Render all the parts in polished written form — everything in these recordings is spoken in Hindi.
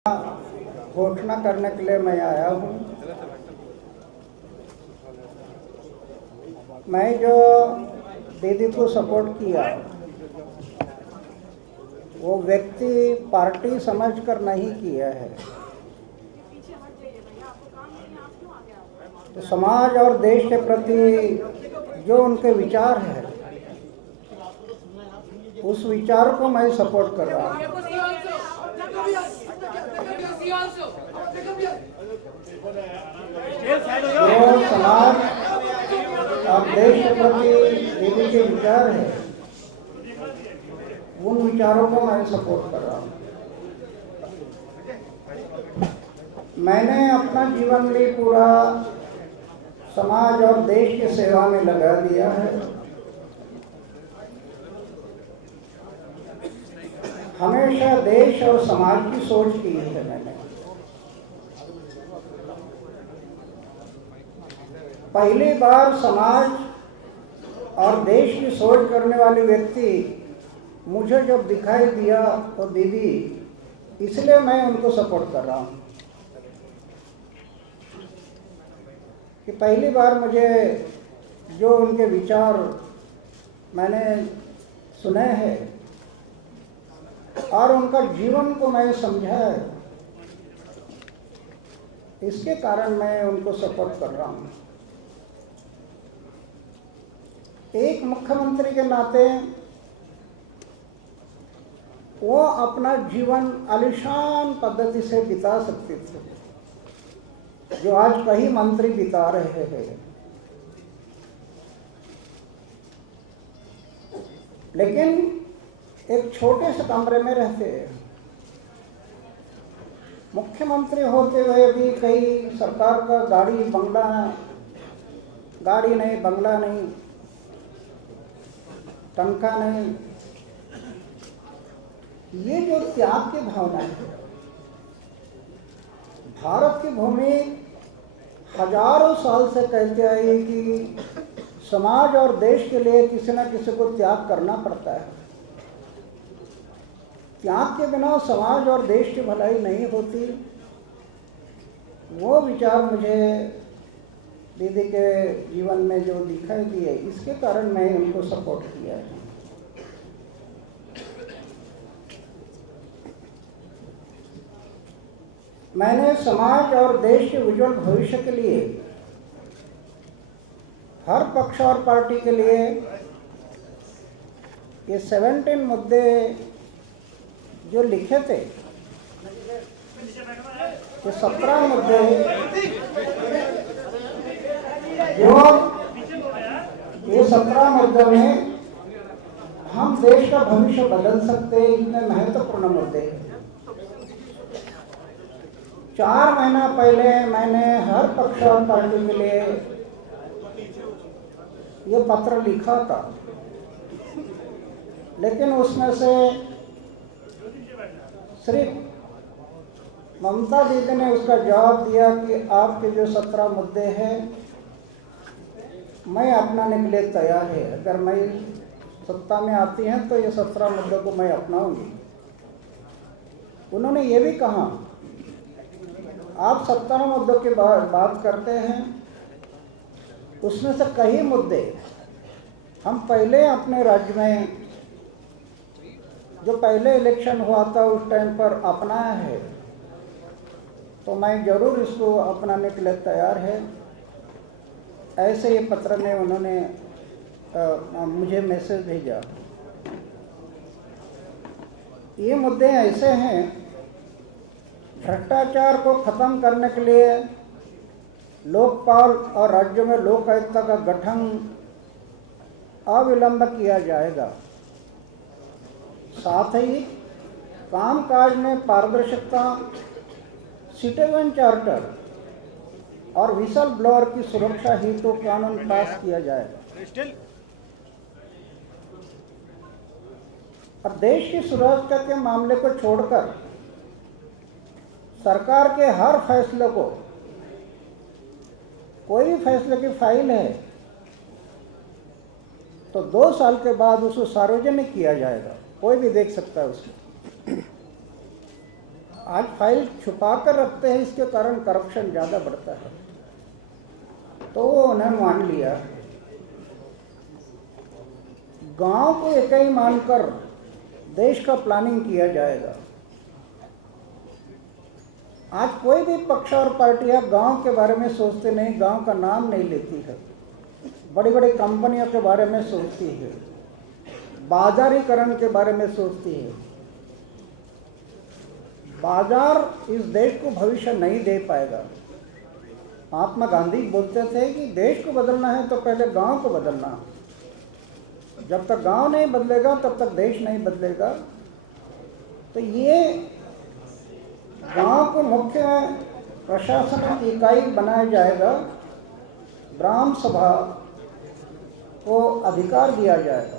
घोषणा करने के लिए मैं आया हूँ। मैं जो दीदी को सपोर्ट किया वो व्यक्ति पार्टी समझकर नहीं किया है, तो समाज और देश के प्रति जो उनके विचार है उस विचार को मैं सपोर्ट कर रहा हूँ। जो समाज और देश के प्रति दीदी के विचार है उन विचारों को मैं सपोर्ट कर रहा हूँ। मैंने अपना जीवन भी पूरा समाज और देश की सेवा में लगा दिया है। हमेशा देश और समाज की सोच की है मैंने। पहली बार समाज और देश की सोच करने वाली व्यक्ति मुझे जब दिखाई दिया तो दीदी, इसलिए मैं उनको सपोर्ट कर रहा हूँ कि पहली बार मुझे जो उनके विचार मैंने सुने हैं और उनका जीवन को मैं समझा है, इसके कारण मैं उनको सपोर्ट कर रहा हूँ। एक मुख्यमंत्री के नाते वो अपना जीवन आलिशान पद्धति से बिता सकते थे, जो आज कई मंत्री बिता रहे हैं। लेकिन एक छोटे से कमरे में रहते हैं। मुख्यमंत्री होते हुए भी कई सरकार का गाड़ी नहीं, बंगला नहीं, तनख्वाह नहीं। ये जो त्याग की भावना है, भारत की भूमि हजारों साल से कहते आई कि समाज और देश के लिए किसी न किसी को त्याग करना पड़ता है। त्याग के बिना समाज और देश की भलाई नहीं होती। वो विचार मुझे दीदी के जीवन में जो दिखाई दिए, इसके कारण मैं उनको सपोर्ट किया है। मैंने समाज और देश के उज्जवल भविष्य के लिए हर पक्ष और पार्टी के लिए ये 17 मुद्दे जो लिखे थे, ये 17 मुद्दे ये 17 मुद्दों में हम देश का भविष्य बदल सकते हैं, इतने महत्वपूर्ण मुद्दे हैं। 4 महीना पहले मैंने हर पक्ष और पार्टी के लिए ये पत्र लिखा था, लेकिन उसमें से सिर्फ ममता दीदी ने उसका जवाब दिया कि आपके जो 17 मुद्दे हैं मैं अपनाने के लिए तैयार है। अगर मैं सत्ता में आती हैं तो ये 17 मुद्दों को मैं अपनाऊंगी। उन्होंने ये भी कहा, आप 17 मुद्दों की बात करते हैं, उसमें से कई मुद्दे हम पहले अपने राज्य में जो पहले इलेक्शन हुआ था उस टाइम पर अपनाया है, तो मैं जरूर इसको अपनाने के लिए तैयार है। ऐसे ये पत्र में उन्होंने मुझे मैसेज भेजा। ये मुद्दे ऐसे हैं, भ्रष्टाचार को खत्म करने के लिए लोकपाल और राज्यों में लोक आयुक्ता का गठन अविलंब किया जाएगा। साथ ही कामकाज में पारदर्शिता, सिटीजन चार्टर और विसल ब्लोअर की सुरक्षा हेतु कानून पास किया जाएगा। और देश की सुरक्षा के मामले को छोड़कर सरकार के हर फैसले को, कोई फैसले की फाइल है तो 2 साल के बाद उसको सार्वजनिक किया जाएगा, कोई भी देख सकता है उसको। आज फाइल छुपा कर रखते हैं, इसके कारण करप्शन ज़्यादा बढ़ता है। तो उन्होंने मान लिया, गांव को इकाई मानकर देश का प्लानिंग किया जाएगा। आज कोई भी पक्ष और पार्टियां गांव के बारे में सोचते नहीं, गांव का नाम नहीं लेती है, बड़ी बड़ी कंपनियों के बारे में सोचती है, बाजारीकरण के बारे में सोचती है। बाजार इस देश को भविष्य नहीं दे पाएगा। महात्मा गांधी बोलते थे कि देश को बदलना है तो पहले गांव को बदलना। जब तक गांव नहीं बदलेगा तब तक देश नहीं बदलेगा। तो ये गांव को मुख्य प्रशासनिक इकाई बनाया जाएगा, ग्राम सभा को अधिकार दिया जाएगा।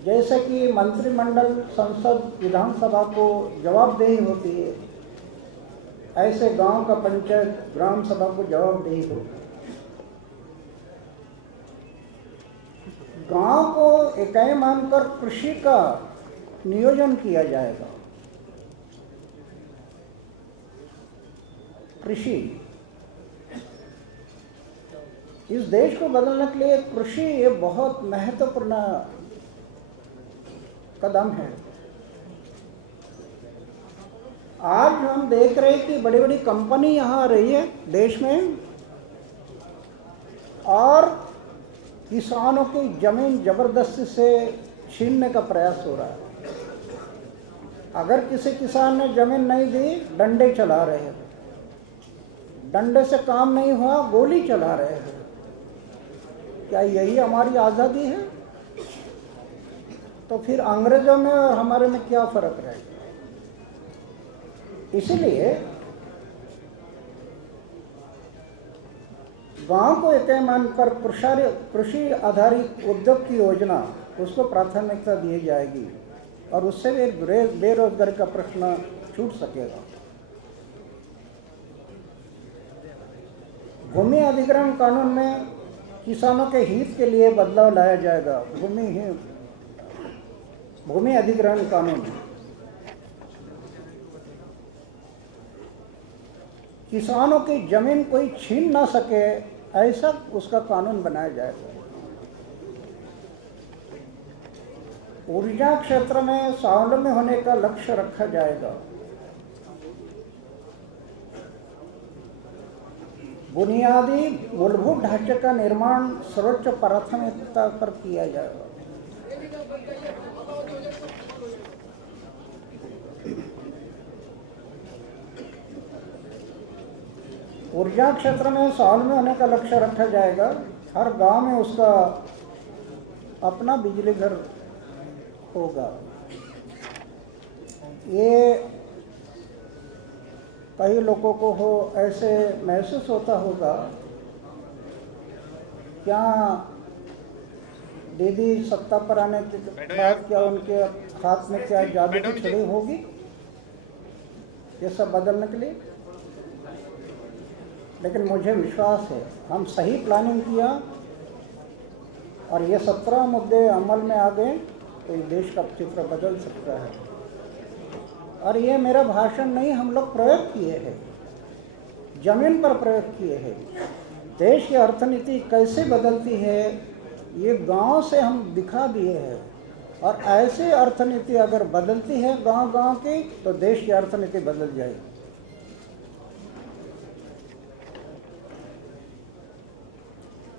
जैसे कि मंत्रिमंडल, संसद, विधानसभा को जवाबदेही होती है, ऐसे गांव का पंचायत, ग्राम सभा को जवाबदेही होती है। गांव को इकाई मानकर कृषि का नियोजन किया जाएगा। कृषि, इस देश को बदलने के लिए कृषि ये बहुत महत्वपूर्ण कदम है। आज हम देख रहे हैं कि बड़ी बड़ी कंपनी यहाँ आ रही है देश में और किसानों की जमीन जबरदस्ती से छीनने का प्रयास हो रहा है। अगर किसी किसान ने जमीन नहीं दी, डंडे चला रहे हैं, डंडे से काम नहीं हुआ, गोली चला रहे हैं। क्या यही हमारी आज़ादी है? तो फिर अंग्रेजों में और हमारे में क्या फर्क रहेगा? इसलिए गांव को इकाई मानकर कृषि आधारित उद्योग की योजना, उसको प्राथमिकता दी जाएगी और उससे भी बेरोजगारी का प्रश्न छूट सकेगा। भूमि अधिग्रहण कानून में किसानों के हित के लिए बदलाव लाया जाएगा। भूमि अधिग्रहण कानून, किसानों की जमीन कोई छीन ना सके, ऐसा उसका कानून बनाया जाएगा। ऊर्जा क्षेत्र में स्वावलंबी होने का लक्ष्य रखा जाएगा। बुनियादी मूलभूत ढांचे का निर्माण सर्वोच्च प्राथमिकता पर किया जाएगा। ऊर्जा क्षेत्र में स्वावलंबी होने का लक्ष्य रखा जाएगा। हर गांव में उसका अपना बिजली घर होगा। ये कई लोगों को ऐसे महसूस होता होगा, क्या दीदी सत्ता पर आने के बाद क्या उनके हाथ में क्या जादू की छड़ी होगी ये सब बदलने के लिए? लेकिन मुझे विश्वास है, हम सही प्लानिंग किया और ये 17 मुद्दे अमल में आ गए तो इस देश का चित्र बदल सकता है। और ये मेरा भाषण नहीं, हम लोग प्रयोग किए हैं, जमीन पर प्रयोग किए हैं। देश की अर्थनीति कैसे बदलती है ये गांव से हम दिखा दिए हैं। और ऐसे अर्थनीति अगर बदलती है गांव गांव की, तो देश की अर्थनीति बदल जाएगी।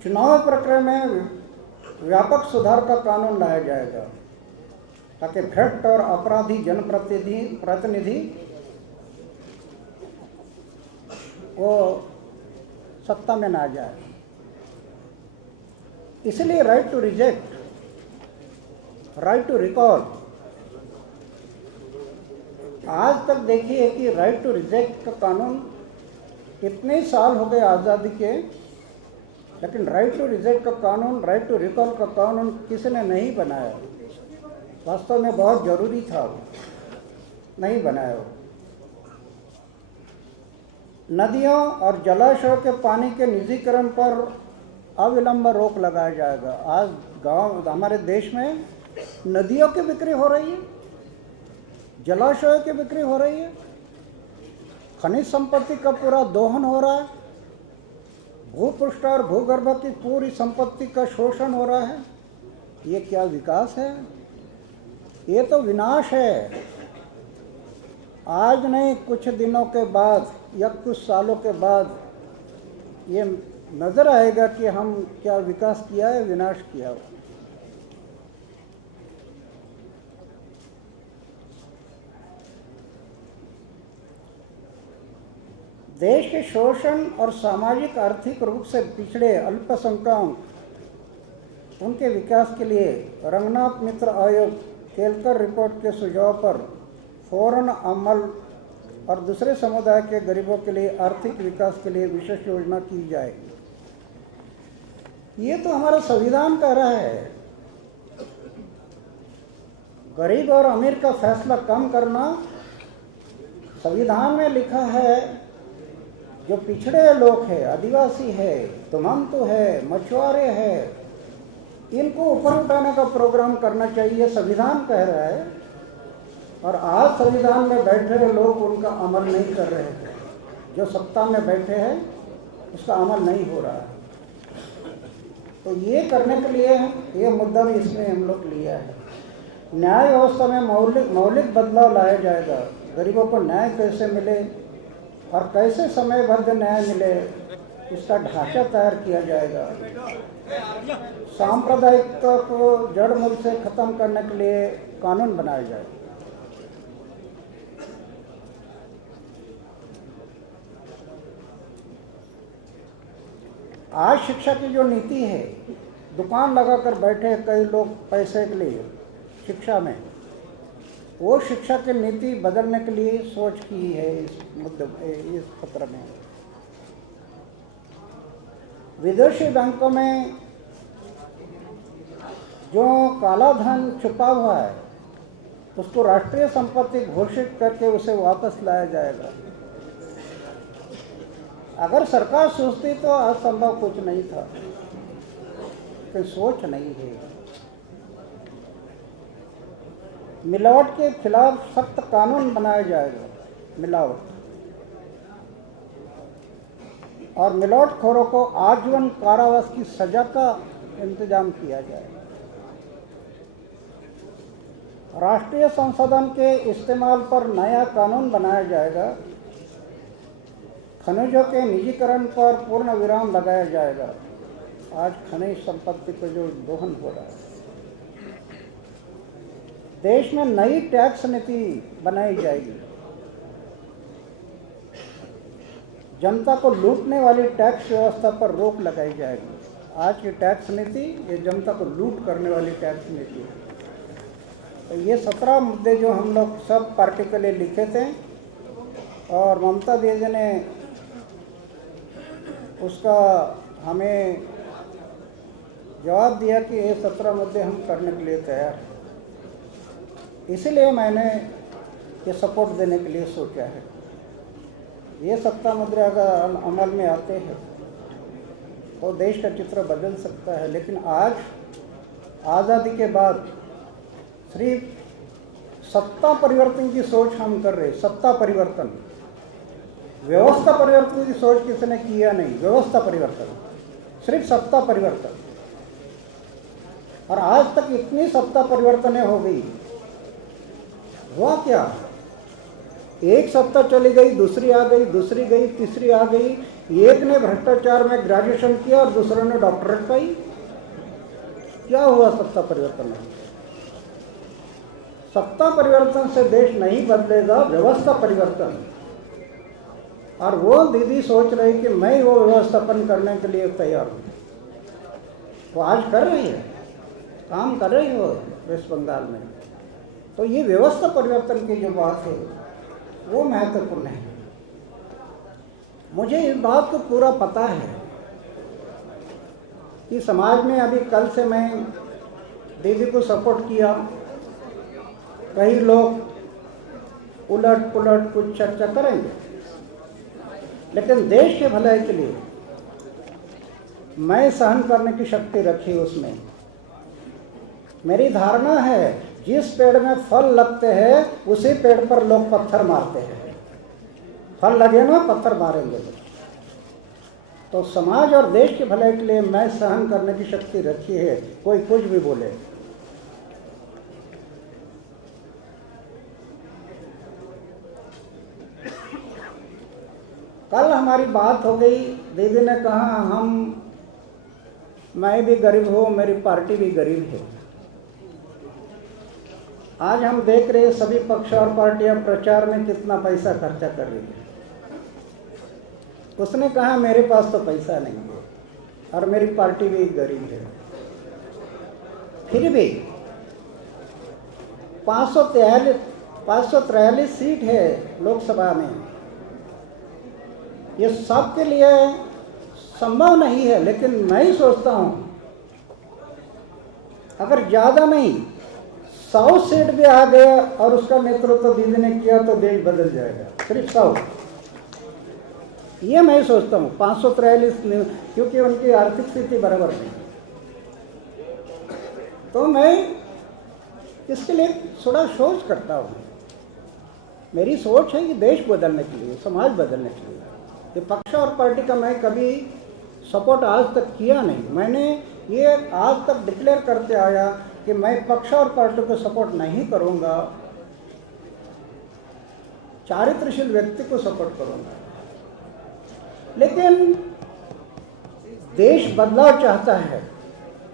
चुनाव प्रक्रिया में व्यापक सुधार का कानून लाया जाएगा ताकि भ्रष्ट और अपराधी जनप्रतिनिधि वो सत्ता में ना जाए। इसलिए right to reject, right to recall, आज तक देखिए कि राइट टू रिजेक्ट का कानून कितने साल हो गए आज़ादी के, लेकिन राइट टू रिजेक्ट का कानून, राइट टू रिकॉल का कानून किसी ने नहीं बनाया। वास्तव में बहुत जरूरी था, नहीं बनाया। नदियों और जलाशयों के पानी के निजीकरण पर अविलंब रोक लगाया जाएगा। आज हमारे देश में नदियों की बिक्री हो रही है, जलाशयों की बिक्री हो रही है, खनिज संपत्ति का पूरा दोहन हो रहा है, भूपृष्ठ और भूगर्भ की पूरी संपत्ति का शोषण हो रहा है। ये क्या विकास है? ये तो विनाश है। आज नहीं, कुछ दिनों के बाद या कुछ सालों के बाद ये नजर आएगा कि हम क्या विकास किया है, विनाश किया है। देश के शोषण और सामाजिक आर्थिक रूप से पिछड़े अल्पसंख्यक उनके विकास के लिए रंगनाथ मित्र आयोग केलकर रिपोर्ट के सुझाव पर फौरन अमल और दूसरे समुदाय के गरीबों के लिए आर्थिक विकास के लिए विशेष योजना की जाएगी। ये तो हमारा संविधान कह रहा है। गरीब और अमीर का फैसला कम करना संविधान में लिखा है। जो पिछड़े लोग हैं, आदिवासी है, तुमंतु है, मछुआरे है, इनको ऊपर उठाने का प्रोग्राम करना चाहिए, संविधान कह रहा है। और आज संविधान में बैठे लोग उनका अमल नहीं कर रहे हैं। जो सत्ता में बैठे हैं उसका अमल नहीं हो रहा है। तो ये करने के लिए ये मुद्दा भी इसमें हम लोग लिया है। न्याय व्यवस्था में मौलिक बदलाव लाया जाएगा। गरीबों को न्याय कैसे मिले और कैसे समयबद्ध न्याय मिले, इसका ढांचा तैयार किया जाएगा। सांप्रदायिकता को जड़ मूल से खत्म करने के लिए कानून बनाया जाएगा। आज शिक्षा की जो नीति है, दुकान लगाकर बैठे कई लोग पैसे के लिए शिक्षा में, वो शिक्षा की नीति बदलने के लिए सोच की है इस मुद्दे इस पत्र में। विदेशी बैंकों में जो काला धन छुपा हुआ है उसको राष्ट्रीय संपत्ति घोषित करके उसे वापस लाया जाएगा। अगर सरकार सोचती तो असंभव कुछ नहीं था, लेकिन सोच नहीं है। मिलावट के खिलाफ सख्त कानून बनाया जाएगा। मिलावट और मिलावटखोरों को आजीवन कारावास की सजा का इंतजाम किया जाएगा। राष्ट्रीय संसाधन के इस्तेमाल पर नया कानून बनाया जाएगा। खनिजों के निजीकरण पर पूर्ण विराम लगाया जाएगा। आज खनिज संपत्ति पर जो दोहन हो रहा है, देश में नई टैक्स नीति बनाई जाएगी। जनता को लूटने वाली टैक्स व्यवस्था पर रोक लगाई जाएगी। आज की टैक्स नीति ये जनता को लूट करने वाली टैक्स नीति है। तो ये 17 मुद्दे जो हम लोग सब पार्टी के लिए लिखे थे और ममता दीदी ने उसका हमें जवाब दिया कि ये 17 मुद्दे हम करने के लिए तैयार हैं। इसलिए मैंने ये सपोर्ट देने के लिए सोचा है। ये 17 मुद्दे अगर अमल में आते हैं तो देश का चित्र बदल सकता है। लेकिन आज आज़ादी के बाद सिर्फ सत्ता परिवर्तन की सोच हम कर रहे। सत्ता परिवर्तन, व्यवस्था परिवर्तन की सोच किसी ने किया नहीं। व्यवस्था परिवर्तन, सिर्फ सत्ता परिवर्तन। और आज तक इतनी सत्ता परिवर्तन हो गई, हुआ क्या? एक सत्ता चली गई, दूसरी आ गई, दूसरी गई, तीसरी आ गई। एक ने भ्रष्टाचार में ग्रेजुएशन किया और दूसरे ने डॉक्टरेट पाई। क्या हुआ सत्ता परिवर्तन में? सत्ता परिवर्तन से देश नहीं बदलेगा, व्यवस्था परिवर्तन। और वो दीदी सोच रही कि मैं वो व्यवस्थापन करने के लिए तैयार हूँ। वो आज कर रही है, काम कर रही है वो वेस्ट बंगाल में। तो ये व्यवस्था परिवर्तन की जो बात है वो महत्वपूर्ण है। मुझे इस बात को पूरा पता है कि समाज में अभी कल से मैं दीदी को सपोर्ट किया, कई लोग उलट पुलट कुछ चर्चा करेंगे, लेकिन देश के भलाई के लिए मैं सहन करने की शक्ति रखी उसमें। मेरी धारणा है जिस पेड़ में फल लगते हैं उसी पेड़ पर लोग पत्थर मारते हैं। फल लगे ना, पत्थर मारेंगे लोग। तो समाज और देश के भलाई के लिए मैं सहन करने की शक्ति रखी है, कोई कुछ भी बोले। कल हमारी बात हो गई, दीदी ने कहा मैं भी गरीब हूँ, मेरी पार्टी भी गरीब है। आज हम देख रहे हैं सभी पक्ष और पार्टियां प्रचार में कितना पैसा खर्चा कर रही है। उसने कहा मेरे पास तो पैसा नहीं है और मेरी पार्टी भी गरीब है। फिर भी 543 सीट है लोकसभा में। ये सबके लिए संभव नहीं है, लेकिन मैं ही सोचता हूँ अगर ज़्यादा नहीं 100 सीट भी आ गया और उसका नेतृत्व दीदी ने किया तो देश बदल जाएगा। सिर्फ 100, ये मैं सोचता हूँ। 543 क्योंकि उनकी आर्थिक स्थिति बराबर नहीं, तो मैं इसके लिए थोड़ा सोच करता हूँ। मेरी सोच है कि देश बदलने के लिए, समाज बदलने के लिए। ये पक्ष और पार्टी का मैं कभी सपोर्ट आज तक किया नहीं। मैंने ये आज तक डिक्लेयर करते आया कि मैं पक्ष और पार्टी को सपोर्ट नहीं करूँगा, चारित्रशील व्यक्ति को सपोर्ट करूँगा। लेकिन देश बदलाव चाहता है,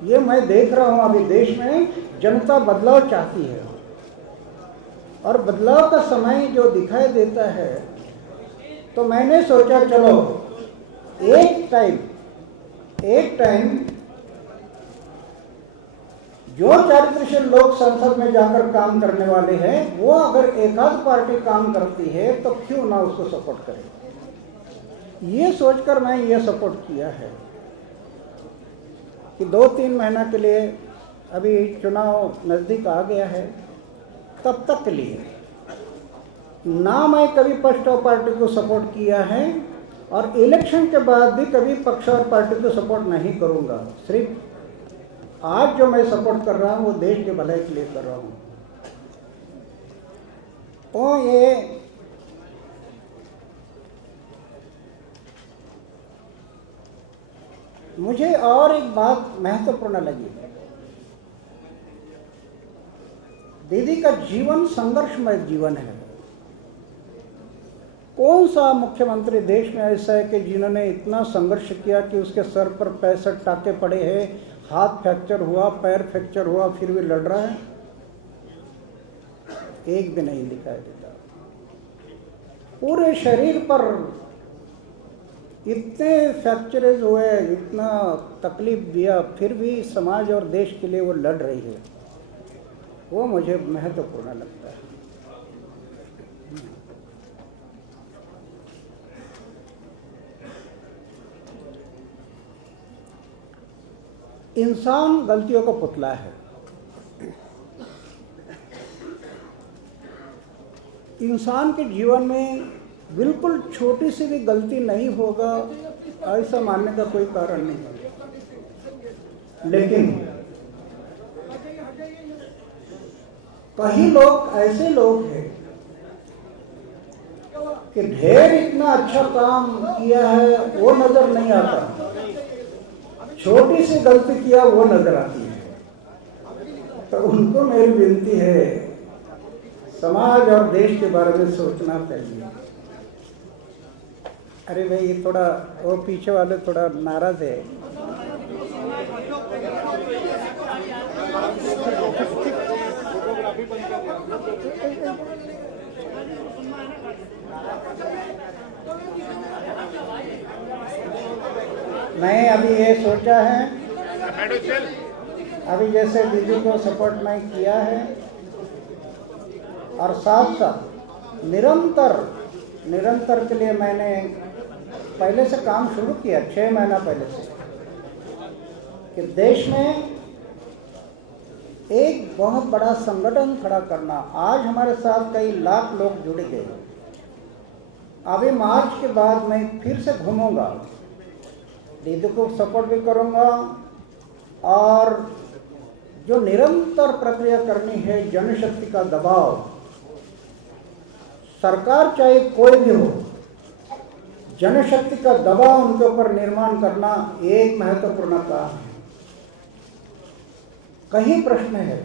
ये मैं देख रहा हूँ। अभी देश में जनता बदलाव चाहती है और बदलाव का समय जो दिखाई देता है, तो मैंने सोचा चलो एक टाइम जो चारित्रशील लोग संसद में जाकर काम करने वाले हैं, वो अगर एकाध पार्टी काम करती है तो क्यों ना उसको सपोर्ट करें। ये सोचकर मैं ये सपोर्ट किया है कि 2-3 महीना के लिए, अभी चुनाव नज़दीक आ गया है, तब तक के लिए ना मैं कभी पक्ष और पार्टी को सपोर्ट किया है और इलेक्शन के बाद भी कभी पक्ष और पार्टी को सपोर्ट नहीं करूंगा। सिर्फ आज जो मैं सपोर्ट कर रहा हूं वो देश के भलाई के लिए कर रहा हूं। तो ये मुझे और एक बात महत्वपूर्ण लगी। दीदी का जीवन संघर्षमय जीवन है। कौन सा मुख्यमंत्री देश में ऐसा है कि जिन्होंने इतना संघर्ष किया कि उसके सर पर 65 टाके पड़े हैं, हाथ फ्रैक्चर हुआ, पैर फ्रैक्चर हुआ, फिर भी लड़ रहा है? एक भी नहीं दिखाई देता। पूरे शरीर पर इतने फ्रैक्चरेज हुए, इतना तकलीफ दिया, फिर भी समाज और देश के लिए वो लड़ रही है। वो मुझे महत्वपूर्ण लगता है। इंसान गलतियों का पुतला है। इंसान के जीवन में बिल्कुल छोटी सी भी गलती नहीं होगा ऐसा मानने का कोई कारण नहीं है। लेकिन कई लोग ऐसे लोग हैं कि ढेर इतना अच्छा काम किया है वो नजर नहीं आता, छोटी सी गलती किया वो नजर आती है। तो उनको मेरी विनती है, समाज और देश के बारे में सोचना चाहिए। अरे भाई, ये थोड़ा वो पीछे वाले थोड़ा नाराज है। मैं अभी ये सोचा है, अभी जैसे दीदी को सपोर्ट मैं किया है और साथ साथ निरंतर के लिए मैंने पहले से काम शुरू किया, 6 महीना पहले से, कि देश में एक बहुत बड़ा संगठन खड़ा करना। आज हमारे साथ कई लाख लोग जुड़ गए। अभी मार्च के बाद मैं फिर से घूमूंगा, दीदी को सपोर्ट भी करूंगा और जो निरंतर प्रक्रिया करनी है, जनशक्ति का दबाव, सरकार चाहे कोई भी हो, जनशक्ति का दबाव उनके ऊपर निर्माण करना एक महत्वपूर्ण काम है। कई प्रश्न है,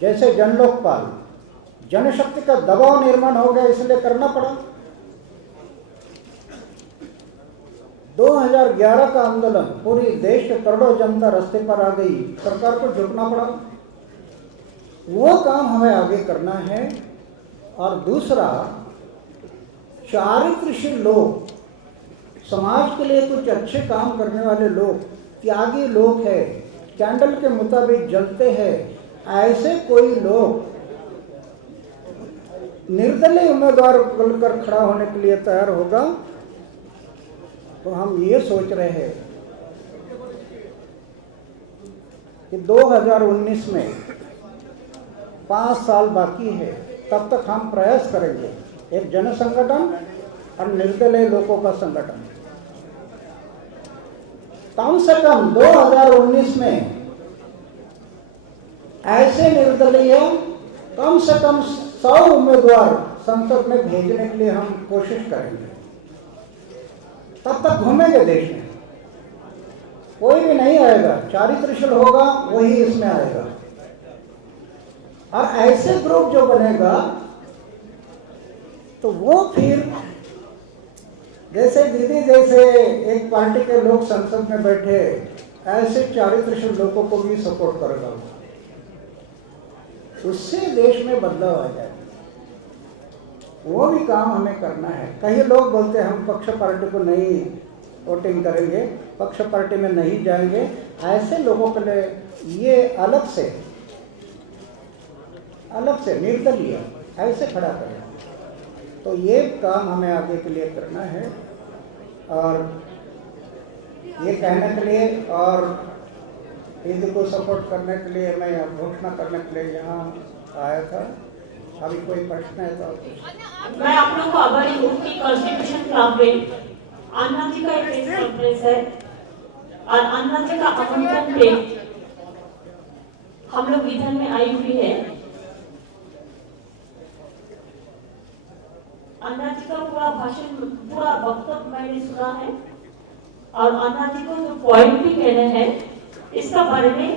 जैसे जनलोकपाल, जनशक्ति का दबाव निर्माण हो गया इसलिए करना पड़ा। 2011 का आंदोलन, पूरी देश के करोड़ों जनता रास्ते पर आ गई, सरकार को झुकना पड़ा। वो काम हमें आगे करना है। और दूसरा, चारित्रशील लोग, समाज के लिए कुछ अच्छे काम करने वाले लोग, त्यागी लोग हैं, कैंडल के मुताबिक जलते हैं, ऐसे कोई लोग निर्दलीय उम्मीदवार बनकर खड़ा होने के लिए तैयार होगा तो हम ये सोच रहे हैं कि 2019 में 5 साल बाकी है, तब तक हम प्रयास करेंगे एक जन संगठन और निर्दलीय लोगों का संगठन। कम से कम 2019 में ऐसे निर्दलीय कम से कम 100 उम्मीदवार संसद में भेजने के लिए हम कोशिश करेंगे। तब तक घूमेंगे देश में, कोई भी नहीं आएगा, चारित्रशील होगा वही इसमें आएगा। और ऐसे ग्रुप जो बनेगा तो वो फिर जैसे दीदी जैसे एक पार्टी के लोग संसद में बैठे, ऐसे चारित्रशील लोगों को भी सपोर्ट करेगा, उससे देश में बदलाव आ जाए। वो भी काम हमें करना है। कई लोग बोलते हैं हम पक्ष पार्टी को नहीं वोटिंग करेंगे, पक्ष पार्टी में नहीं जाएंगे, ऐसे लोगों के लिए ये अलग से निर्दलीय ऐसे खड़ा करें। तो ये काम हमें आगे के लिए करना है। और ये कहने के लिए और ईद को सपोर्ट करने के लिए मैं घोषणा करने के लिए यहाँ आया था। अभी कोई प्रश्न है तो मैं आप लोगों को आभारी हूँ कि कॉन्स्टिट्यूशन क्लब में अन्ना जी का एक प्रेस कॉन्फ्रेंस है और अन्ना जी का आमंत्रण पे हम लोग विधान में आई हुई है। अन्ना जी का पूरा भाषण, पूरा वक्तव्य मैंने सुना है और अन्ना जी को जो पॉइंट भी कहना है इसका बारे में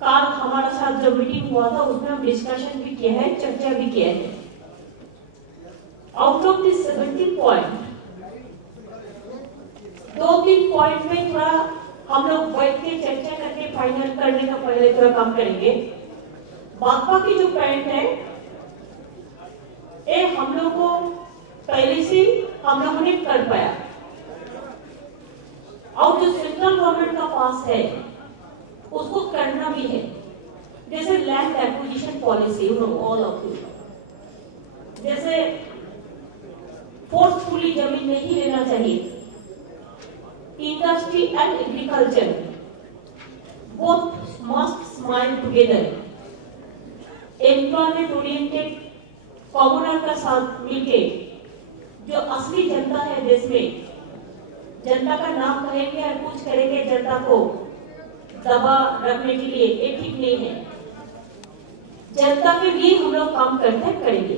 कल हमारे साथ जो मीटिंग हुआ था उसमें हम डिस्कशन भी किया है, चर्चा भी किया है। Out of this 17 point, 2-3 point में थोड़ा हम लोग बैठ के चर्चा करके फाइनल करने का पहले थोड़ा काम करेंगे। बाकी जो पॉइंट है ये हम लोग को पहले से हम लोगों ने कर पाया और जो सेंट्रल गवर्नमेंट का पास है उसको करना भी है। जैसे land acquisition policy, all of you, जैसे फोर्सफुली जमीन नहीं लेना चाहिए। Industry and agriculture both must smile together. Employment oriented commoner का साथ मिलके जो असली जनता है देश में, जनता का नाम कहेंगे और कुछ करेंगे जनता को दबा रखने के लिए, ये ठीक नहीं है। जनता के लिए हम लोग काम करते करेंगे।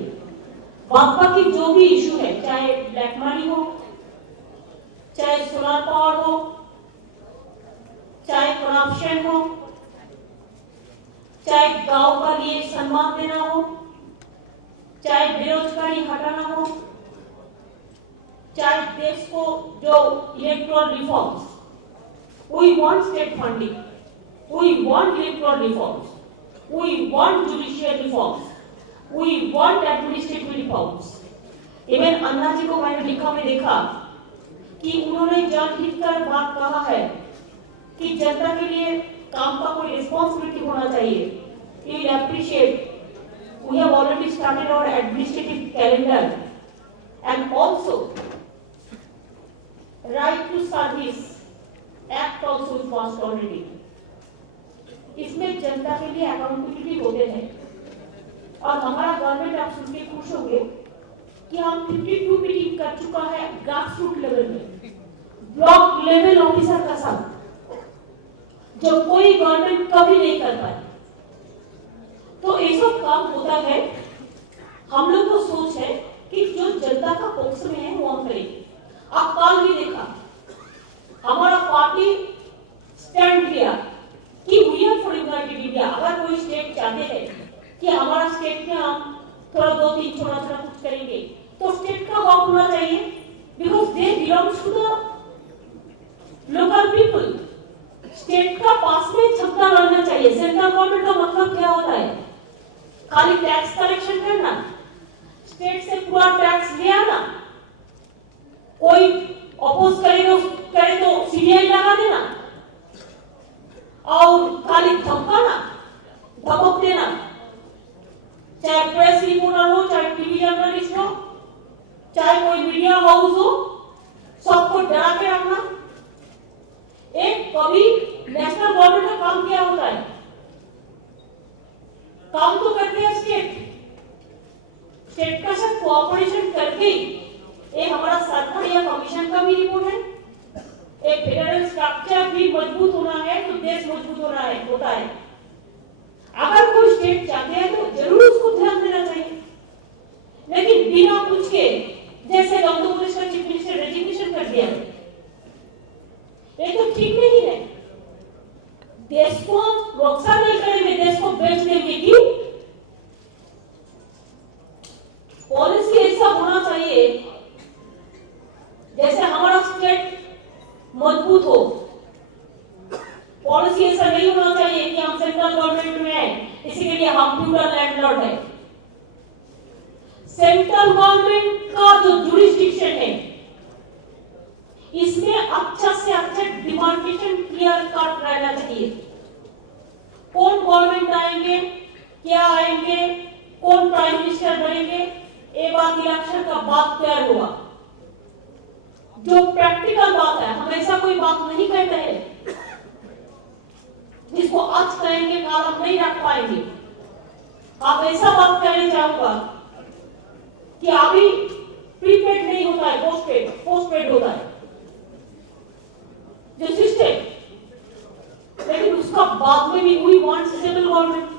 बाकी जो भी इशू है, चाहे ब्लैक मनी हो, चाहे सोलर पावर हो, चाहे करप्शन हो, चाहे गांव का लिए सम्मान देना हो, चाहे बेरोजगारी हटाना हो, चाहे देश को जो electoral reforms, we want state funding, we want electoral reforms, we want judicial reforms, we want administrative reforms. Even Anna ji को मैंने लिखा में देखा कि उन्होंने जन हित कर बात कहा है कि जनता के लिए काम का कोई रिस्पॉन्सिबिलिटी होना चाहिए। You will appreciate we have already started our administrative calendar and also right to service act also passed already. इसमें जनता के लिए अकाउंटेबिलिटी होते हैं और हमारा गवर्नमेंट आप सुन के खुश होंगे कि हम 52 मीटिंग कर चुका है ग्रास रूट लेवल में, ब्लॉक लेवल ऑफिसर का साथ जो कोई गवर्नमेंट कभी नहीं कर पाई। तो ये सब काम होता है। हम लोग को सोच है कि जो जनता का पक्ष में है वो हम करेंगे। आप कल भी देखा हमारा पार्टी स्टैंड लिया कि we are for united India. अगर कोई स्टेट चाहते हैं कि हमारा स्टेट में हम थोड़ा 2-3 छोटा छोटा कुछ करेंगे तो स्टेट का हक होना चाहिए, because they belongs to the local people. State का पास में क्षमता रहना चाहिए। सेंट्रल गवर्नमेंट का मतलब क्या होता है? खाली टैक्स कलेक्शन करना, स्टेट से पूरा टैक्स ले आना, कोई अपोज करे तो सीबीआई लगा देना और खाली धमकाना, धमक देना, चाहे प्रेस रिपोर्टर हो, चाहे टीवी जर्नलिस्ट हो, चाहे कोई मीडिया हाउस हो, सबको डरा के रखना। एक कभी नेशनल गवर्नमेंट का काम क्या होता है? काम तो करते हैं स्टेट का सब कोऑपरेशन करके एक हमारा सरकार या कमीशन का भी रिपोर्ट है। एक फेडरल स्ट्रक्चर भी मजबूत होना है तो देश मजबूत होता है। अगर कोई स्टेट चाहते हैं तो जरूर उसको ध्यान देना चाहिए, लेकिन बिना पूछ के जैसे आंध्र प्रदेश का चीफ मिनिस्टर रेजिग्नेशन कर दिया, ये तो ठीक नहीं है। देश को रक्षा नहीं करेंगे, देश को बेच देंगे। क्यों? पॉलिसी ऐसा होना चाहिए जैसे हमारा स्टेट मजबूत हो। पॉलिसी ऐसा नहीं होना चाहिए कि हम सेंट्रल गवर्नमेंट में हैं, इसी के लिए हम फ्यूडल लैंडलॉर्ड है। सेंट्रल गवर्नमेंट का जो जुरिस्डिक्शन है इसमें अच्छा से अच्छा डिमार्केशन क्लियर कट रहना चाहिए। कौन गवर्नमेंट आएंगे, क्या आएंगे, कौन प्राइम मिनिस्टर बनेंगे, ये बात इलेक्शन का बाद तैयार होगा। जो प्रैक्टिकल बात है, हम ऐसा कोई बात नहीं कहते हैं जिसको आज कहेंगे कल हम नहीं रख पाएंगे। आप ऐसा बात कहना चाहूंगा कि अभी प्रीपेड नहीं होता है, पोस्टपेड होता है जो सिस्टम, लेकिन उसका बाद में भी we want stable government,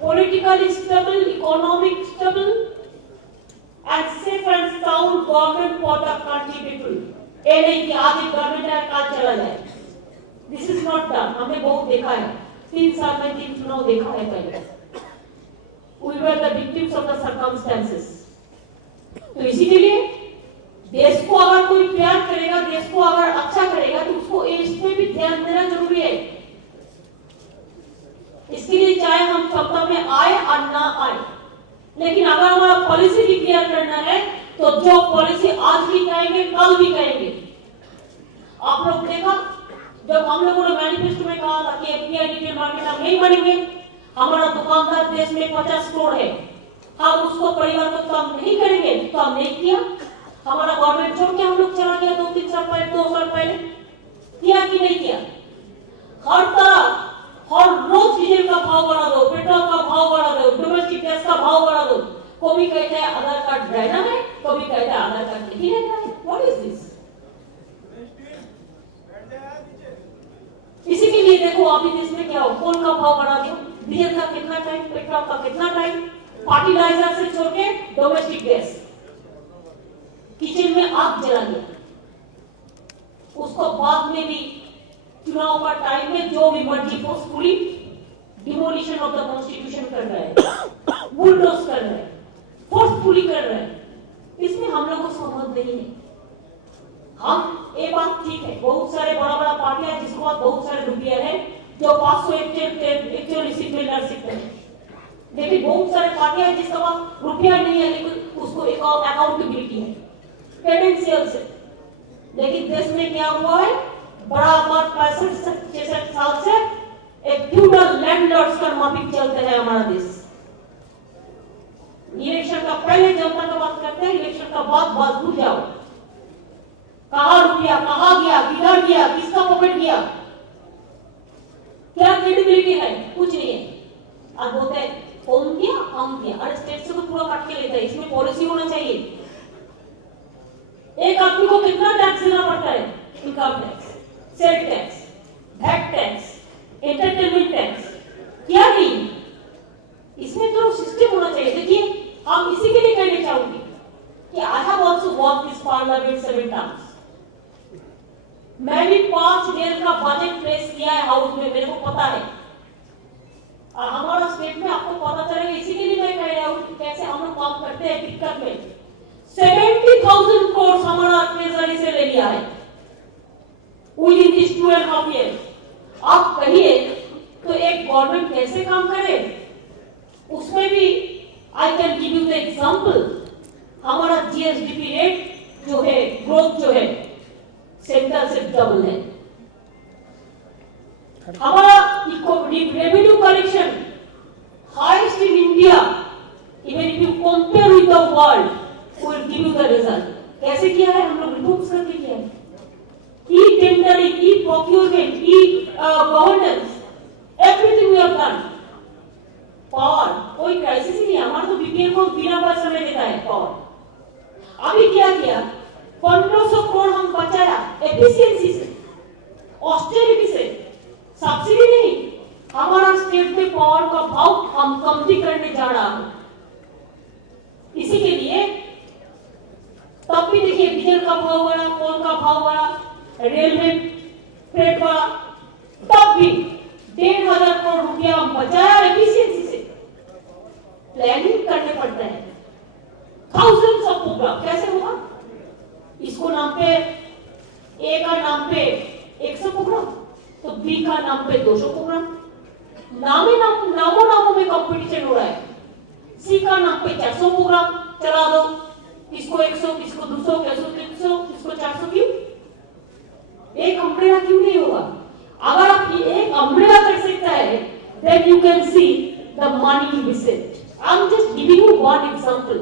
politically stable, economic stable and safe and sound government for the country people. ये नहीं कि आज एक गवर्नमेंट है कल चला जाए। This is not done. हमने बहुत देखा है, 3 साल में 3 चुनाव देखा है पहले। We were the victims of the circumstances। तो इसीलिए देश को अगर कोई प्यार करेगा, देश को अगर अच्छा करेगा तो उसको इस पे भी ध्यान देना जरूरी है। इसके लिए चाहे हम क्षमता में आए और ना आए, लेकिन अगर हमारा पॉलिसी भी क्लियर करना है तो जो पॉलिसी आज भी कहेंगे कल भी कहेंगे। आप लोग देखा जब हम लोगों ने मैनिफेस्टो में कहा था कि एफडीआई रिटेल मार्केट हम नहीं बनेंगे, हमारा दुकानदार देश में 50 करोड़ है, हम उसको परिवर्तन कम नहीं करेंगे, तो हम नहीं किया। हमारा गवर्नमेंट छोड़ के हम लोग चला गया 2 साल पहले किया कि नहीं किया? हर तरह हर रोज डीजल का भाव बढ़ा दो, पेट्रोल का भाव बढ़ा दो, डोमेस्टिक गैस का भाव बढ़ा दो। कोई कहता है आधार कार्ड रहना है, कोई कहता है आधार कार्ड नहीं रहना है। What is this? इसी के लिए देखो अभी देश में क्या हो, कोल का भाव बढ़ा दिया, डीजल का कितना टाइम, पेट्रोल का कितना टाइम, फर्टिलाइजर से छोड़ के डोमेस्टिक गैस, किचन में आग जला दिया। उसको बाद में भी चुनाव का टाइम में जो भी मर्जी forcefully demolition of the constitution कर रहे हैं, बुलडोज कर रहे हैं, फोर्सफुली कर रहे हैं। इसमें हम लोगों को सहमत नहीं है। हम ये बात ठीक है, बहुत सारे बड़ा पार्टियां जिसके पास बहुत सारे रुपया है जो 500 एक्चुअली सीट में लड़ सकते हैं, लेकिन बहुत सारे पार्टियां जिसके पास रुपया नहीं है लेकिन उसको एक अकाउंटेबिलिटी है, क्रेडेंशियल्स है। लेकिन देश में क्या हुआ है, बड़ा 65 साल से एक फ्यूडल लैंडलॉर्ड्स का माफिक चलते हैं हमारा देश। इलेक्शन का पहले जनता का बात करते हैं, इलेक्शन का बाद भूल जाओ। कहां रुपया, कहां गया, किधर गया, किसका पॉकेट गया, क्या क्रेडिबिलिटी है? कुछ नहीं है। अब बोलते हैं कौन दिया, हम दिया। अरे स्टेट से तो पूरा काट के लेता है, इसमें पॉलिसी होना चाहिए। एक आदमी को कितना टैक्स देना पड़ता है? Income tax, sale tax, VAT tax, entertainment tax, क्या नहीं, इसमें तो सिस्टम होना चाहिए। देखिए, हम इसी के लिए कहना चाहूंगी कि I have also work this parliament 7 times. मैं भी 5 डेज का बजट पेश किया है हाउस में, मेरे को पता है। और हमारा स्टेट में आपको पता चलेगा, इसी के लिए मैं कह रहा हूँ कि कैसे हम लोग काम करते हैं दिक्कत में। 70,000 करोड़ हमारा ट्रेजरी से ले लिया है विद इन दिस 2.5 years। आप कहिए तो एक गवर्नमेंट कैसे काम करे, उसमें भी I can give you the example. हमारा जीएसडीपी रेट जो है, ग्रोथ जो है, सेंटर से डबल है। हमारा revenue collection highest in India, even if you compare with the world, will give you the result. कैसे किया है, हम लोग रिपोर्ट्स करके किया है। E tendering, e procurement, e governance, everything we have done. Power कोई क्राइसिस ही नहीं, हमारा तो बीपीएल को बिना पैसा में देता है पावर। अभी क्या किया, 1500 करोड़ हम बचाया एफिशिएंसी से, ऑस्टेरिटी से, सब्सिडी नहीं। हमारा स्टेट में पावर का भाव हम कम करने जा रहा है। इसी के लिए तब भी देखिए डीजल का भाव बढ़ा, कोल का भाव बढ़ा, रेलवे फ्रेट बढ़ा, तब भी 1,500 करोड़ रुपया हम बचाया एफिशिएंसी से। प्लानिंग करने पड़ता है, थाउजेंड्स ऑफ प्रोग्राम। कैसे होगा, इसको नाम पे, ए का नाम पे 100 प्रोग्राम, तो बी का नाम पे 200 प्रोग्राम। नामों में कंपटीशन हो रहा है। सी का नाम पे 400 प्रोग्राम चला दो, इसको 100, इसको 200, इसको 300, इसको 400। क्यों एक अम्ब्रेला क्यों नहीं होगा? अगर आप एक अम्ब्रेला कर सकता है, then you can see the money will be saved. I'm just giving you one example.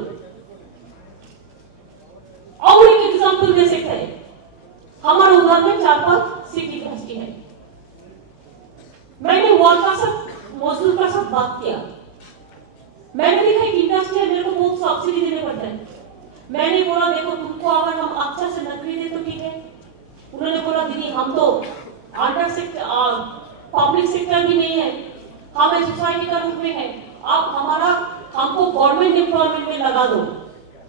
और एक एग्जाम्पल दे सकते हैं, हमारे उधर में 4-5 सिटी इंडस्ट्री है। मैंने वॉल का सब मजदूर का सब बात किया। मैंने देखा कि इंडस्ट्री मेरे को बहुत सब्सिडी देने पड़ता है। मैंने बोला देखो, तुमको अगर हम अच्छा से नौकरी दे तो ठीक है। उन्होंने बोला दीदी हम तो अंडर सेक्टर, पब्लिक सेक्टर भी नहीं है, हमें सोसाइटी का रूप में है, आप हमको गवर्नमेंट एम्प्लॉयमेंट में लगा दो।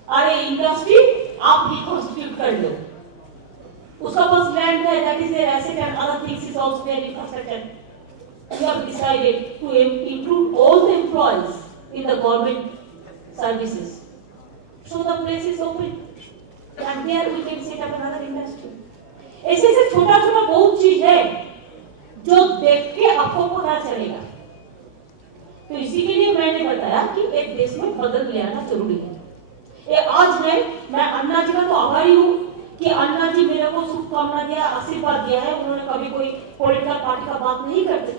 अरे इंडस्ट्री आप रिकॉन्स्टिट्यूट कर लो, उसका पास लैंड है, that is their asset and other things is also there infrastructure. We have decided to include all the employees in the government services. So the place is open, and there we can set up another industry. ऐसे छोटा छोटा बहुत चीज है जो देख के आपको पता चलेगा। तो इसी के लिए मैंने बताया कि एक देश में बदल ले आना जरूरी है। ये आज मैं अन्ना जी का तो आभारी हूँ कि अन्ना जी मेरे को शुभकामना दिया, आशीर्वाद दिया है। उन्होंने कभी कोई पॉलिटिकल पार्टी का बात नहीं करते,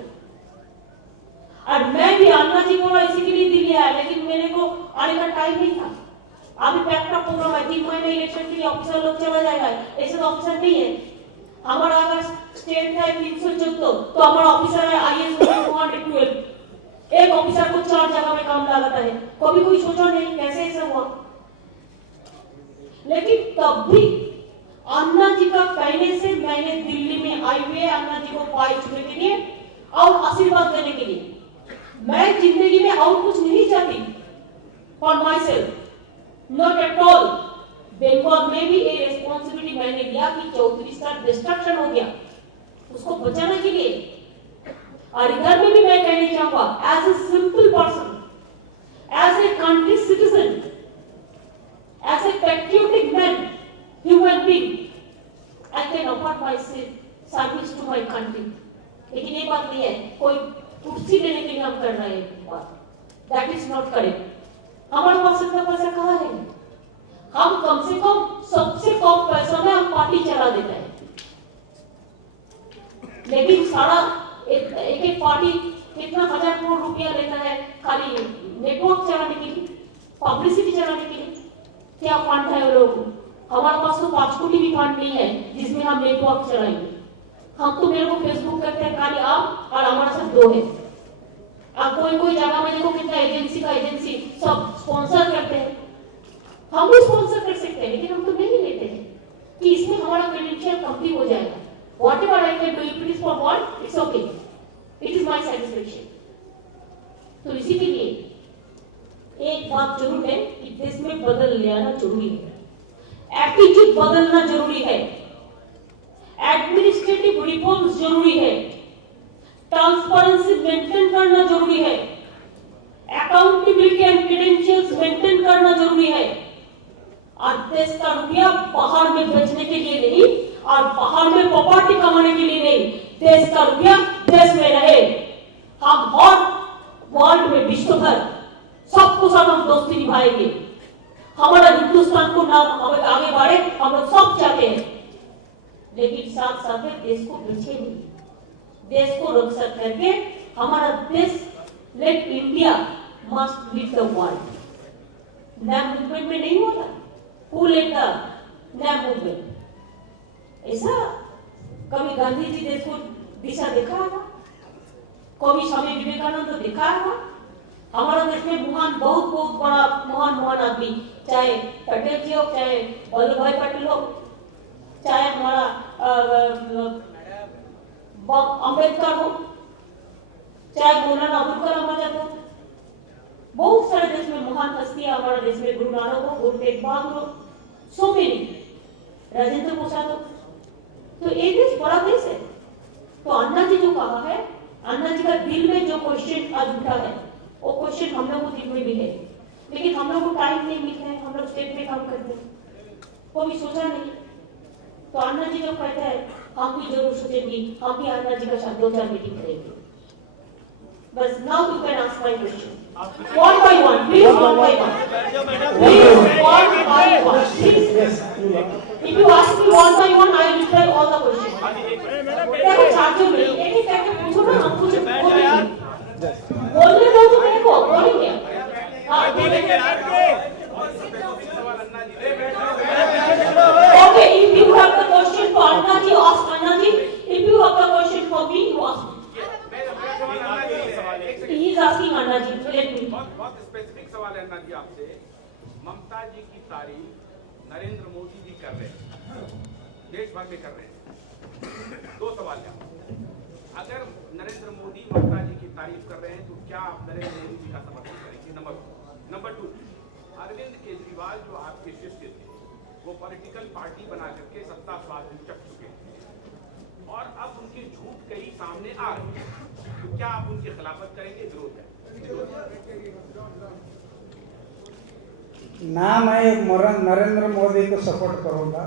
और मैं भी अन्ना जी को इसी के लिए दिल्ली आया, लेकिन मेरे को आने का टाइम नहीं था। अभी पैक्ट का प्रोग्राम है, 3 महीने इलेक्शन के लिए ऑफिसर लोग चला जाएगा, ऐसे तो ऑफिसर नहीं है। हमारा अगर स्टेट है 314, तो हमारा ऑफिसर है IAS 212। एक ऑफिसर को 4 जगह में काम लगाता है। कभी कोई सोचा नहीं कैसे ऐसा हुआ, लेकिन तब भी अन्ना जी का कहने से मैंने दिल्ली में आई हुई अन्ना जी को पाई छूने के लिए और आशीर्वाद देने के लिए। मैं जिंदगी में और कुछ नहीं चाहती for myself, not at all. Bengal में भी ये रिस्पॉन्सिबिलिटी मैंने लिया कि चौधरी का डिस्ट्रक्शन हो गया, उसको बचाने के लिए। और इधर में भी मैं कहना चाहूंगा, as a simple person, as a country citizen, as a patriotic man, human being, I can offer my service to my country. लेकिन ये बात नहीं है कोई कुर्सी लेने के लिए हम कर रहे हैं, दैट इज नॉट करेक्ट। हमारे पास इतना पैसा कहाँ है? हम कम से कम सबसे कम पैसा में हम पार्टी चला देते हैं, लेकिन सारा एक पार्टी कितना 1000 करोड़ रुपया लेता है खाली नेटवर्क चलाने के लिए, पब्लिसिटी चलाने के लिए। क्या फंड है लोग? हमारे पास तो 5 कोटी भी फंड नहीं है जिसमें हम नेटवर्क चलाएंगे। हम तो मेरे को फेसबुक करते हैं खाली आप और हमारे साथ 2 है। अब कोई जगह में देखो कितना एजेंसी सब स्पॉन्सर करते हैं। हम भी स्पॉन्सर कर सकते हैं, लेकिन हम तो नहीं लेते हैं कि इसमें हमारा क्रेडेंशियल कंप्लीट हो जाएगा। Whatever I can do, if it is for one, it's okay. It is my satisfaction. तो इसी के लिए एक बात जरूर है कि देश में बदल लाना जरूरी है, एटीट्यूड बदलना जरूरी है, एडमिनिस्ट्रेटिव रिफॉर्म्स जरूरी है, ट्रांसपेरेंसी मेंटेन करना जरूरी है, अकाउंटेबिलिटी एंड क्रेडेंशियल्स मेंटेन करना जरूरी है। और देश का रुपया बाहर में बेचने के लिए नहीं और बाहर में प्रॉपर्टी कमाने के लिए नहीं, देश का रुपया देश में रहे। हम और वर्ल्ड में विश्व भर सबको साथ हम दोस्ती निभाएंगे। हमारा हिंदुस्तान को नाम आगे बढ़े, हम लोग सब चाहते हैं, लेकिन साथ साथ देश को बेचे नहीं, देश को रक्षा करके हमारा देश let India must lead the world. NAM movement में नहीं होता, who led the NAM movement? ऐसा कभी गांधी जी देश को दिशा दिखाया था, कभी स्वामी विवेकानंद तो दिखाया था। हमारा देश में महान बहुत बहुत बड़ा महान आदमी, चाहे पटेल जी हो, चाहे वल्लभ भाई पटेल हो, चाहे हमारा अम्बेडकर हो, चाहे मौलाना अबुल कलाम आजाद हो, बहुत सारे देश में महान हस्तियां हमारे देश में, गुरु नानक हो, गुरु तेग बहादुर हो, सो मेनी, राजेंद्र प्रसाद हो। तो ये देश बड़ा देश है। तो अन्ना जी जो कहा है, अन्ना जी का दिल में जो क्वेश्चन आज उठा है, वो क्वेश्चन हम लोगों को दिल में भी है, लेकिन हम लोग को टाइम नहीं मिलता है, हम लोग स्टेट में काम करते हैं, वो भी सोचा नहीं। तो अन्ना जी जो कहते हैं हम भी जरूर सोचेंगे, हम भी अन्ना जी का साथ 2-4 मीटिंग करेंगे। बस now you can ask my question one by one, please, one by one, please, one by one, please. If you ask me one by one, I will reply all the questions. देखो चाचू मेरी एक एक करके पूछो ना, हम कुछ बोलने दो तो मेरे को बोलेंगे। हाँ बोलेंगे। Okay, if you have the question for Anna ji, ask Anna ji. If you have the question for me, you ask me. He is asking Anna ji. Let me. बहुत स्पेसिफिक सवाल है अन्ना जी आपसे। ममता जी की तारीफ नरेंद्र मोदी जी कर रहे हैं, देश भर में कर रहे हैं। 2 सवाल हैं। अगर नरेंद्र मोदी ममता जी की तारीफ कर रहे हैं तो क्या आप नरेंद्र मोदी जी का समर्थन करेंगे? नंबर 2, अरविंद केजरीवाल जो आपके शिष्य थे, वो पॉलिटिकल पार्टी बना करके सत्ता स्वाद में चक चुके हैं और अब उनके झूठ कई सामने आ रहे हैं, तो क्या आप उनकी खिलाफत करेंगे, विरोध करेंगे? ना मैं नरेंद्र मोदी को सपोर्ट करूंगा,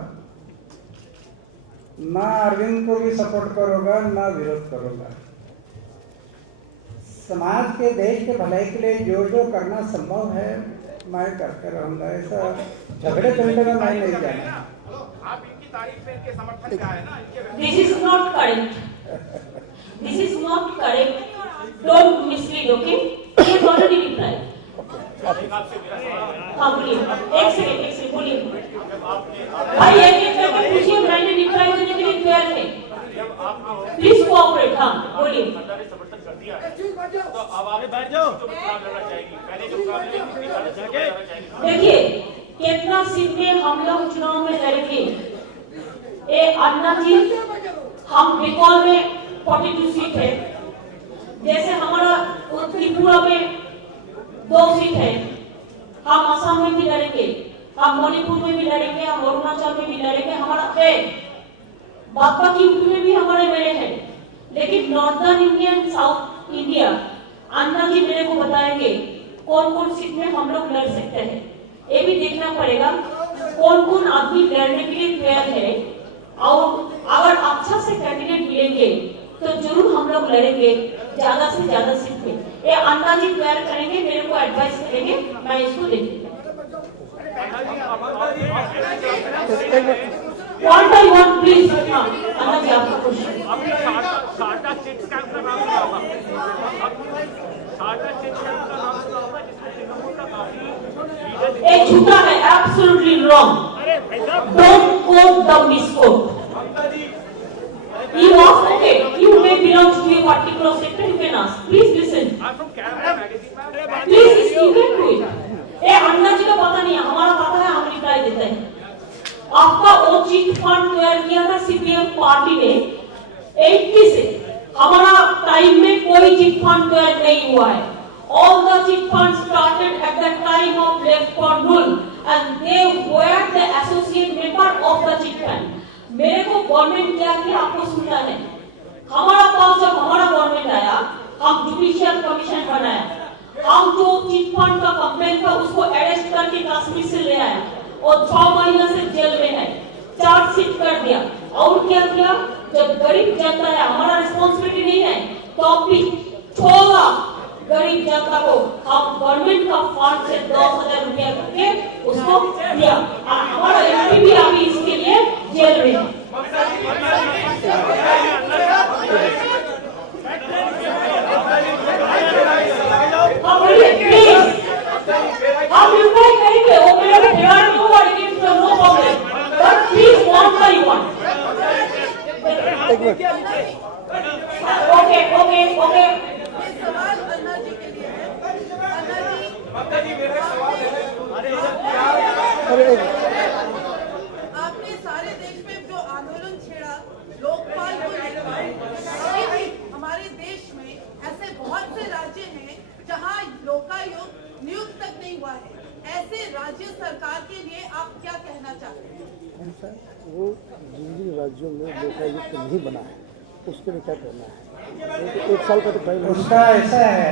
ना अरविंद को भी सपोर्ट करूंगा, ना विरोध करूंगा। समाज के देश के भलाई के लिए जो जो करना संभव है मैं करते रहूंगा। ऐसा झगड़े चलते में मैं नहीं जाना। आप इनकी तारीफ में इनके समर्थन क्या है ना? This is not correct. This is not correct. Don't mislead, okay? He has already replied. हाँ बोलिए, एक सेकंड बोलिए। भाई एक करके पूछिए, मैंने रिप्लाई देने के लिए तैयार है। Please cooperate. हाँ बोलिए। समर्थन कर दिया तो अब आप बैठ जाओ, तो चुनाव लड़ना चाहेगी, पहले जो काम देखिए कितना सीट में हम लोग चुनाव में लड़ेंगे। ए अन्ना जी, हम बंगाल में 42 सीट है, जैसे हमारा त्रिपुरा में 2 सीट है, हम असम में भी लड़ेंगे, हम मणिपुर में भी लड़ेंगे, हम अरुणाचल में भी लड़ेंगे, हमारा है, बाकी यूपी में भी हमारे मेरे हैं, लेकिन नॉर्दर्न इंडियन साउथ इंडिया अन्ना जी मेरे को बताएंगे कौन कौन सीट में हम लोग लड़ सकते हैं। ये भी देखना पड़ेगा कौन कौन आदमी लड़ने के लिए तैयार है, और अगर अच्छा से कैंडिडेट मिलेंगे तो जरूर हम लोग लड़ेंगे ज्यादा से ज्यादा सीट में। ये अन्ना जी तैयार करेंगे, मेरे को एडवाइस करेंगे, मैं इसको देखूंगी। One by one, please. अन्ना जी आपका क्वेश्चन। साटा चिट स्कैम का नाम क्या होगा? साटा चिट स्कैम का नाम क्या होगा, जिसमें तृणमूल का काफी ये झूठा है, absolutely wrong. Don't quote the misquote. You ask, okay, you may belong to a particular sector, you can ask. Please listen. I'm from Canada magazine. Please listen to it. ये अन्ना जी का पता नहीं है, हमारा पता है, हम रिप्लाई देते हैं। आपका वो चिट फंड तैयार किया था सीपीएम पार्टी ने, 80 से हमारा टाइम में कोई चिट फंड नहीं हुआ है। All the chit funds started at the time of left fund rule and they were the associate member of the chit fund. मेरे को गवर्नमेंट क्या किया आपको सुनना है। हमारा पास जब हमारा गवर्नमेंट आया, हम जुडिशियल कमीशन बनाया। हम जो चिट फंड का कंप्लेंट था उसको अरेस्ट करके कश्मीर से ले आया और 6 महीने से जेल में है, चार्जशीट कर दिया। और क्या किया, जब गरीब जनता है, हमारा रिस्पॉन्सिबिलिटी नहीं है तो भी छोड़ा गरीब जनता को हम गवर्नमेंट का फंड से 10,000 रुपया करके उसको दिया। हमारा एमपी भी अभी इसके लिए जेल में है। हम रिप्लाई करेंगे, वो मेरे प्यार को against no problem, but please one by one. Okay okay okay. सवाल अन्ना जी के लिए है। अन्ना जी, आपने सारे देश में जो आंदोलन छेड़ा लोकपाल को लेकर, हमारे देश में ऐसे बहुत से राज्य हैं जहां लोकायुक्त नियुक्त तक नहीं हुआ है। ऐसे राज्य सरकार के लिए आप क्या कहना चाहते हैं? वो जिन राज्यों में लोकायुक्त नहीं बना है उसके लिए क्या करना है? एक साल का तो टाइम उसका ऐसा है,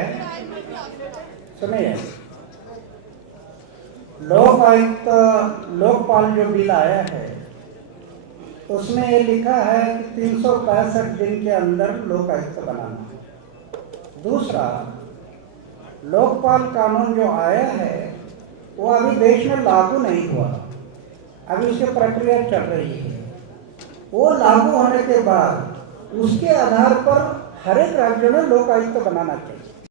सुनिए, लोकायुक्त लोकपाल जो बिल आया है उसमें ये लिखा है कि 365 दिन के अंदर लोकायुक्त बनाना। दूसरा, लोकपाल कानून जो आया है वो अभी देश में लागू नहीं हुआ, अभी उसकी प्रक्रिया चल रही है। वो लागू होने के बाद उसके आधार पर हर एक राज्य में लोकायुक्त बनाना चाहिए।